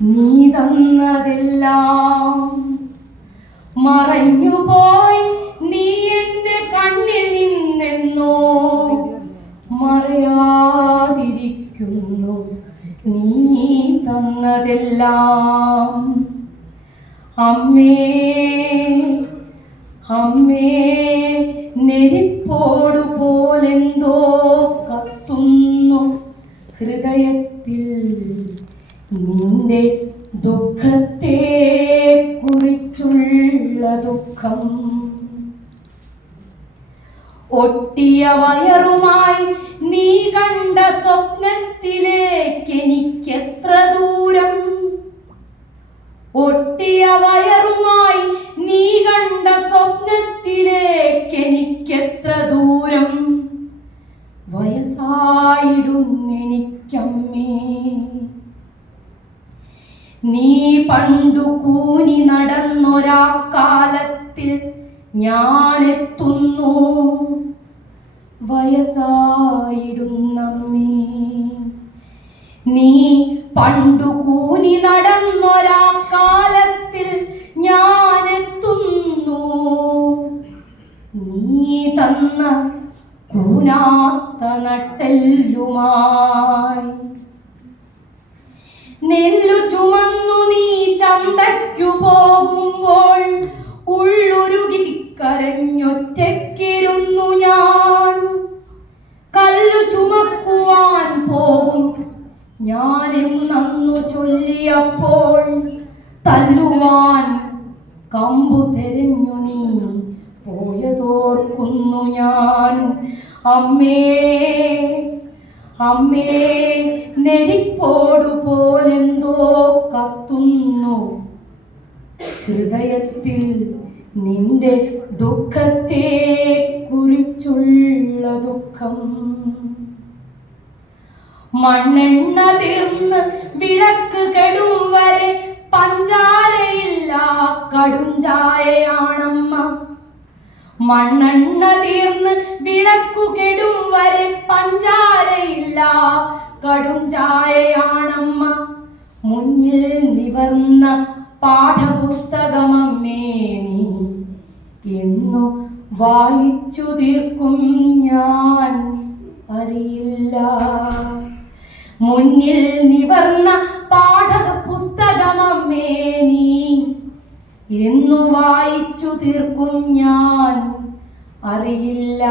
നീ തന്നതെല്ലാം മറഞ്ഞുപോയി. നീ എൻ്റെ കണ്ണിൽ നിന്നെന്നോ മറയാതിരിക്കുന്നു. നീ തന്നതെല്ലാം അമ്മേ അമ്മേ, നെരിപ്പോടു പോലെന്തോ കത്തുന്നു ഹൃദയത്തിൽ. നിന്റെ ദുഃഖത്തെ കുറിച്ചുള്ള ദുഃഖം. ഒട്ടിയ വയറുമായി നീ കണ്ട സ്വപ്നത്തിലേക്ക് എനിക്കെത്ര ദൂരം. ഒട്ടിയ വയറുമായി നീ കണ്ട സ്വപ്നത്തിലേക്ക് എനിക്കെത്ര ദൂരം. വയസ്സായിടുന്നെനിക്കമ്മേ, നീ പണ്ടു കൂനി നടന്നൊരാ കാലത്തിൽ ഞാനെത്തുന്നു. വയസ്സായിടുന്നമ്മേ, നീ പണ്ടു കൂനി നടന്നൊരാ കാലത്തിൽ ഞാനെത്തുന്നു. നീ തന്ന കൂനാത്ത നട്ടെല്ലുമായി നെല്ലു ചുമന്നു നീ ചന്തയ്ക്കു പോകുമ്പോൾ ഉള്ളുരുകി കരഞ്ഞൊറ്റയ്ക്കിരുന്നു ഞാൻ. കല്ലു ചുമക്കുവാൻ പോകും ഞാനെന്നു ചൊല്ലിയപ്പോൾ തല്ലുവാൻ കമ്പു തെരഞ്ഞു നീ പോയതോർക്കുന്നു ഞാൻ. അമ്മേ അമ്മേ, നെരിപ്പോടു പോലെന്തോ കത്തുന്നു ഹൃദയത്തിൽ. നിന്റെ ദുഃഖത്തെ കുറിച്ചുള്ള ദുഃഖം. മണ്ണെണ്ണ തീർന്ന് വിളക്ക് കെടും വരെ പഞ്ചാരയില്ല കടും ചായയാണമ്മ. മണ്ണെണ്ണ തീർന്ന് വിളക്കു കെടും വരെ പഞ്ചാരയില്ല കടും ചായയാണമ്മ. മുന്നിൽ നിവർന്ന പാഠപുസ്തകമമ്മേ നീ എന്നു വായിച്ചു തീർക്കും ഞാൻ അറിയില്ല. മുന്നിൽ നിവർന്ന പാഠപുസ്തകമമ്മേ നീ എന്നു വായിച്ചു തീർക്കും ഞാൻ അറിയില്ല.